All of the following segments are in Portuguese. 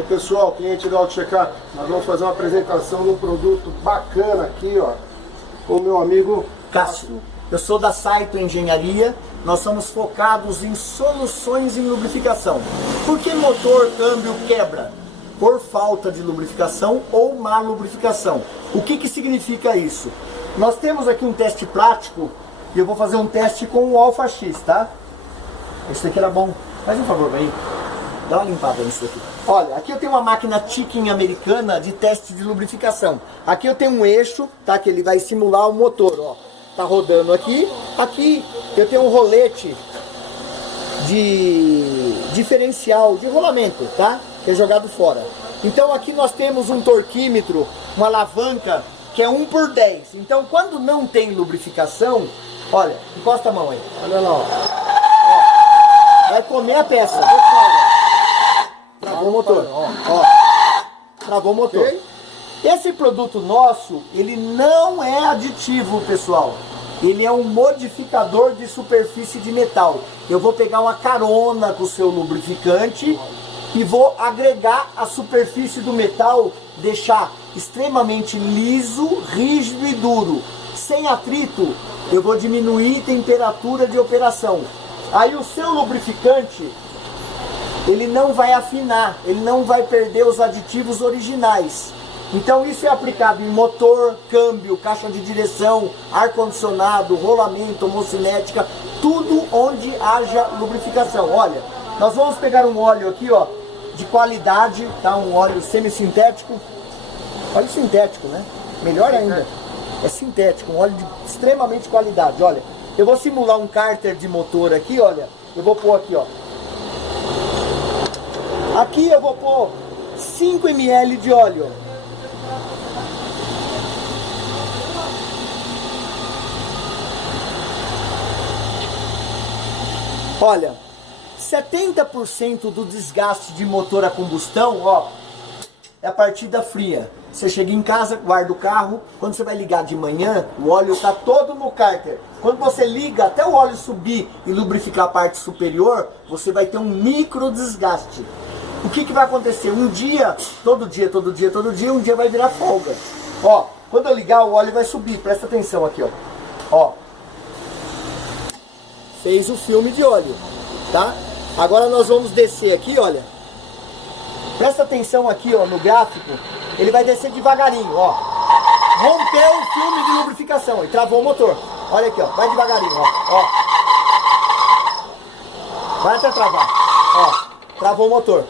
Aí pessoal, cliente do Auto Checar, nós vamos fazer uma apresentação de um produto bacana aqui, ó, com o meu amigo Cássio. Eu sou da Saito Engenharia, nós somos focados em soluções em lubrificação. Por que motor, câmbio quebra? Por falta de lubrificação ou má lubrificação. O que significa isso? Nós temos aqui um teste prático e eu vou fazer um teste com o Alfa X, tá? Esse daqui era bom. Faz um favor, aí. Dá uma limpada nisso aqui. Olha, aqui eu tenho uma máquina Tiken americana de teste de lubrificação. Aqui eu tenho um eixo, tá? Que ele vai simular o motor, ó. Tá rodando aqui. Aqui eu tenho um rolete de diferencial, de rolamento, tá? Que é jogado fora. Então aqui nós temos um torquímetro, uma alavanca que é 1/10. Então quando não tem lubrificação, olha, encosta a mão aí. Olha lá, ó. Vai comer a peça. Travou o motor. Ó. Travou o motor. Okay. Esse produto nosso, ele não é aditivo, pessoal. Ele é um modificador de superfície de metal. Eu vou pegar uma carona com o seu lubrificante e vou agregar a superfície do metal, deixar extremamente liso, rígido e duro. Sem atrito, eu vou diminuir a temperatura de operação. Aí o seu lubrificante, ele não vai afinar, ele não vai perder os aditivos originais. Então isso é aplicado em motor, câmbio, caixa de direção, ar-condicionado, rolamento, homocinética, tudo onde haja lubrificação. Olha, nós vamos pegar um óleo aqui, ó, de qualidade, tá? Um óleo semissintético. Óleo sintético, né? Melhor ainda. É sintético, um óleo de extremamente qualidade. Olha, eu vou simular um cárter de motor aqui, olha. Eu vou pôr aqui, ó. Aqui eu vou pôr 5 ml de óleo. Olha, 70% do desgaste de motor a combustão, ó, é a partida fria. Você chega em casa, guarda o carro, quando você vai ligar de manhã, o óleo está todo no cárter. Quando você liga, até o óleo subir e lubrificar a parte superior, você vai ter um micro desgaste. O que vai acontecer? Um dia, todo dia, um dia vai virar folga. Ó, quando eu ligar, o óleo vai subir, presta atenção aqui, ó. Ó. Fez o filme de óleo, tá? Agora nós vamos descer aqui, olha. Presta atenção aqui, ó, no gráfico. Ele vai descer devagarinho, ó. Rompeu o filme de lubrificação e travou o motor. Olha aqui, ó. Vai devagarinho, ó. Vai até travar. Ó, travou o motor,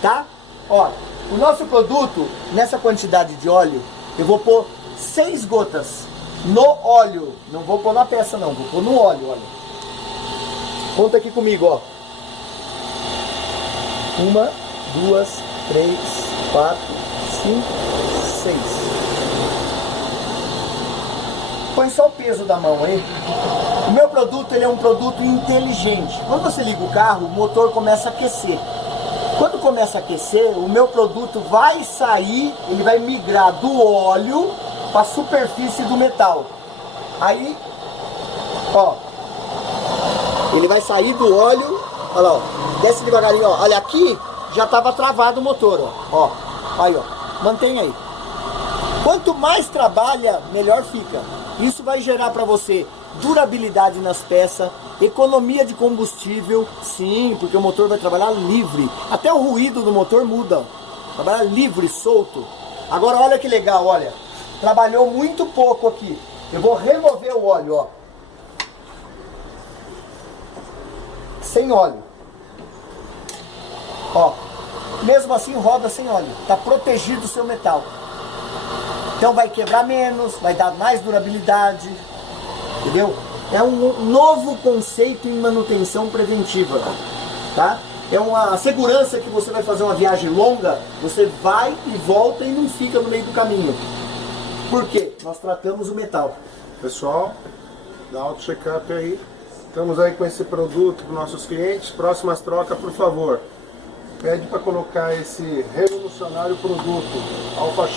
tá? Ó, o nosso produto, nessa quantidade de óleo, eu vou pôr 6 gotas no óleo. Não vou pôr na peça, não. Vou pôr no óleo, olha. Conta aqui comigo, ó. 1, 2, 3, 4, 5, 6. Põe só o peso da mão aí. O meu produto, ele é um produto inteligente. Quando você liga o carro, o motor começa a aquecer. Quando começa a aquecer, o meu produto vai sair, ele vai migrar do óleo para a superfície do metal. Aí, ó. Ele vai sair do óleo, olha lá, ó, desce devagarinho, ó, olha aqui, já estava travado o motor, ó, aí, ó, mantém aí. Quanto mais trabalha, melhor fica. Isso vai gerar para você durabilidade nas peças, economia de combustível, sim, porque o motor vai trabalhar livre, até o ruído do motor muda, trabalhar livre, solto. Agora olha que legal, olha, trabalhou muito pouco aqui, eu vou remover o óleo, ó. Sem óleo. Ó, mesmo assim roda sem óleo. Tá protegido o seu metal. Então vai quebrar menos, vai dar mais durabilidade. Entendeu? É um novo conceito em manutenção preventiva, tá? É uma segurança que você vai fazer uma viagem longa, você vai e volta e não fica no meio do caminho. Por quê? Nós tratamos o metal. Pessoal, dá Auto Checkup aí. Estamos aí com esse produto para os nossos clientes. Próximas trocas, por favor. Pede para colocar esse revolucionário produto Alfa X.